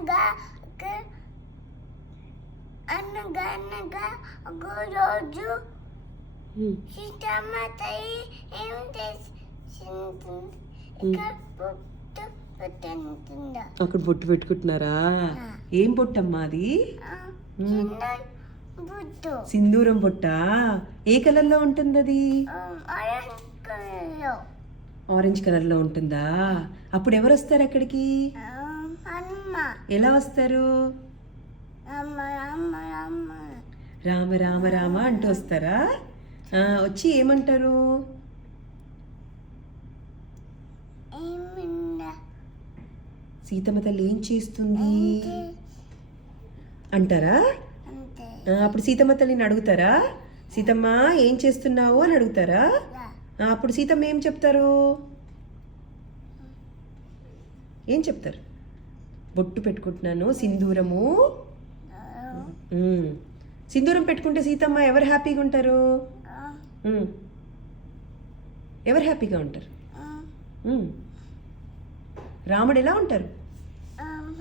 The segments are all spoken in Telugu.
అనగా అనగా అనగా ఒక రోజు సీతమ్మ తల్లి ఏం చేసింది ఇక్కడ బొట్టు పెట్టిందా అక్కడ బొట్టు పెట్టుకుంటున్నారా? ఏం బొట్టమ్మా అది? బొట్టు సింధూరం బొట్ట. ఏ కలర్లో ఉంటుంది అది? ఆరెంజ్ కలర్లో. ఆరెంజ్ కలర్లో ఉంటుందా? అప్పుడు ఎవరు వస్తారు అక్కడికి? హనుమ. ఎలా వస్తారు? రామ రామ రామ రామ రామ రామ అంటూ వస్తారా? వచ్చి ఏమంటారు? ఏమిందా సీతమ్మ తల్లి ఏం చేస్తుంది అంటారా? అంతే. అప్పుడు సీతమ్మ తల్లిని అడుగుతారా? సీతమ్మ ఏం చేస్తున్నావు అని అడుగుతారా? అప్పుడు సీతమ్మ ఏం చెప్తారు? ఏం చెప్తారు? బొట్టు పెట్టుకుంటున్నాను, సింధూరము. సింధూరం పెట్టుకుంటే సీతమ్మ ఎవరు హ్యాపీగా ఉంటారు? ఎవరు హ్యాపీగా ఉంటారు? రాముడు ఎలా ఉంటారు?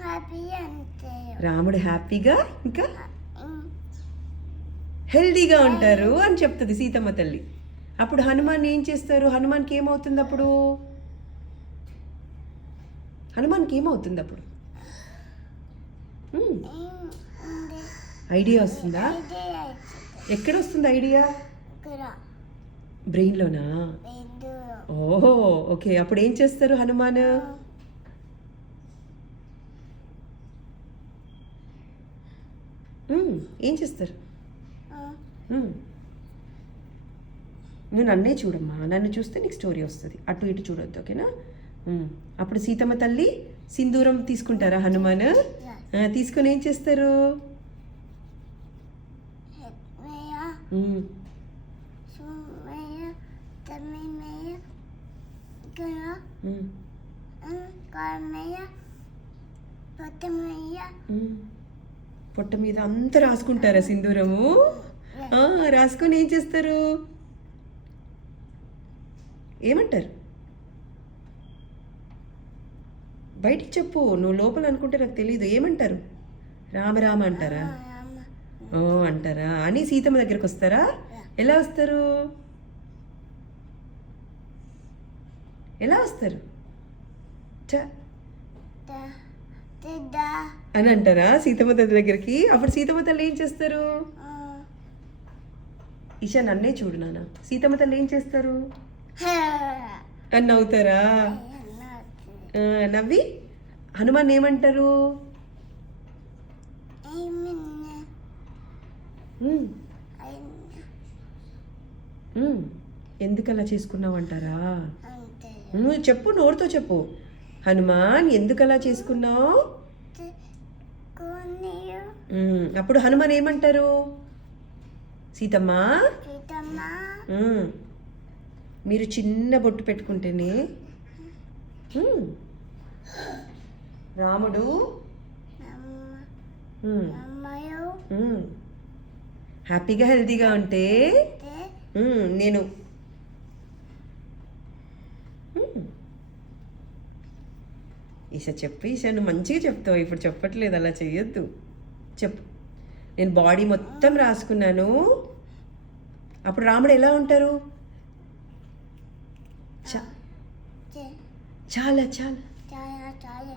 హ్యాపీ అంతే. రాముడు హ్యాపీగా ఇంకా హెల్దీగా ఉంటారు అని చెప్తుంది సీతమ్మ తల్లి. అప్పుడు హనుమాన్ ఏం చేస్తారు? హనుమాన్కి ఏమవుతుంది అప్పుడు? హనుమాన్కి ఏమవుతుంది అప్పుడు? ఐడియా వస్తుందా? ఎక్కడ వస్తుంది ఐడియా? బ్రెయిన్లోనా? ఓహో, ఓకే. అప్పుడు ఏం చేస్తారు హనుమాన్? ఏం చేస్తారు? నువ్వు నన్నే చూడమ్మా, నన్ను చూస్తే నీకు స్టోరీ వస్తుంది. అటు ఇటు చూడొద్దు, ఓకేనా? అప్పుడు సీతమ్మ తల్లి సింధూరం తీసుకుంటారా హనుమాన్? తీసుకొని ఏం చేస్తారు? పొట్ట మీద అంతా రాసుకుంటారా సింధూరము? రాసుకొని ఏం చేస్తారు? ఏమంటారు? బయటికి చెప్పు, నువ్వు లోపల అనుకుంటే నాకు తెలీదు. ఏమంటారు? రామరామ అంటారా? అంటారా అని సీతమ్మ దగ్గరికి వస్తారా? ఎలా వస్తారు? ఎలా వస్తారు? అని అంటారా సీతమ్మ తల్లి దగ్గరికి? అప్పుడు సీతమ్మ తల్లి ఏం చేస్తారు? ఈషా నన్నే చూడు నాన్న. సీతమ్మ తల్లి ఏం చేస్తారు అని నవ్వుతారా? నవ్వి హనుమాన్ ఏమంటారు? ఎందుకు అలా చేసుకున్నావు అంటారా? నువ్వు చెప్పు, నోరుతో చెప్పు. హనుమాన్ ఎందుకు అలా చేసుకున్నావు? అప్పుడు హనుమాన్ ఏమంటారు? సీతమ్మ మీరు చిన్న బొట్టు పెట్టుకుంటేనే రాముడు హ్యాపీగా హెల్తీగా ఉంటే నేను ఈషా చెప్పు. ఈషా నువ్వు మంచిగా చెప్తావు, ఇప్పుడు చెప్పట్లేదు, అలా చెయ్యొద్దు. చెప్పు. నేను బాడీ మొత్తం రాసుకున్నాను. అప్పుడు రాముడు ఎలా ఉంటారు? చాలా చాలా చాలా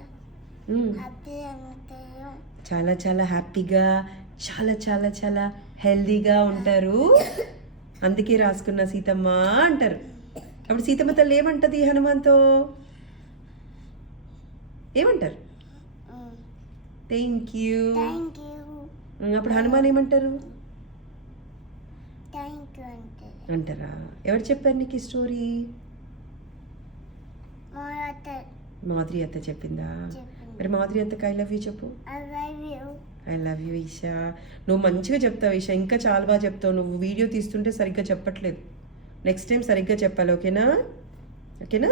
చాలా హ్యాపీగా, చాలా చాలా చాలా హెల్దీగా ఉంటారు. అందుకే రాసుకున్న సీతమ్మ అంటారు. అప్పుడు సీతమ్మ తల్లి ఏమంటది హనుమాన్తో? ఏమంటారు? Thank you. అప్పుడు హనుమాన్ ఏమంటారు? అంటారా? ఎవరు చెప్పారు నీకు ఈ స్టోరీ? మాధురి అత్త చెప్పిందా? మరి మాధురి అత్తకి ఐ లవ్ యూ చెప్పు. I love you Isha. నువ్వు మంచిగా చెప్తావు ఈషా, ఇంకా చాలా బాగా చెప్తావు. నువ్వు వీడియో తీస్తుంటే సరిగ్గా చెప్పట్లేదు. నెక్స్ట్ టైం సరిగ్గా చెప్పాలి, ఓకేనా? ఓకేనా?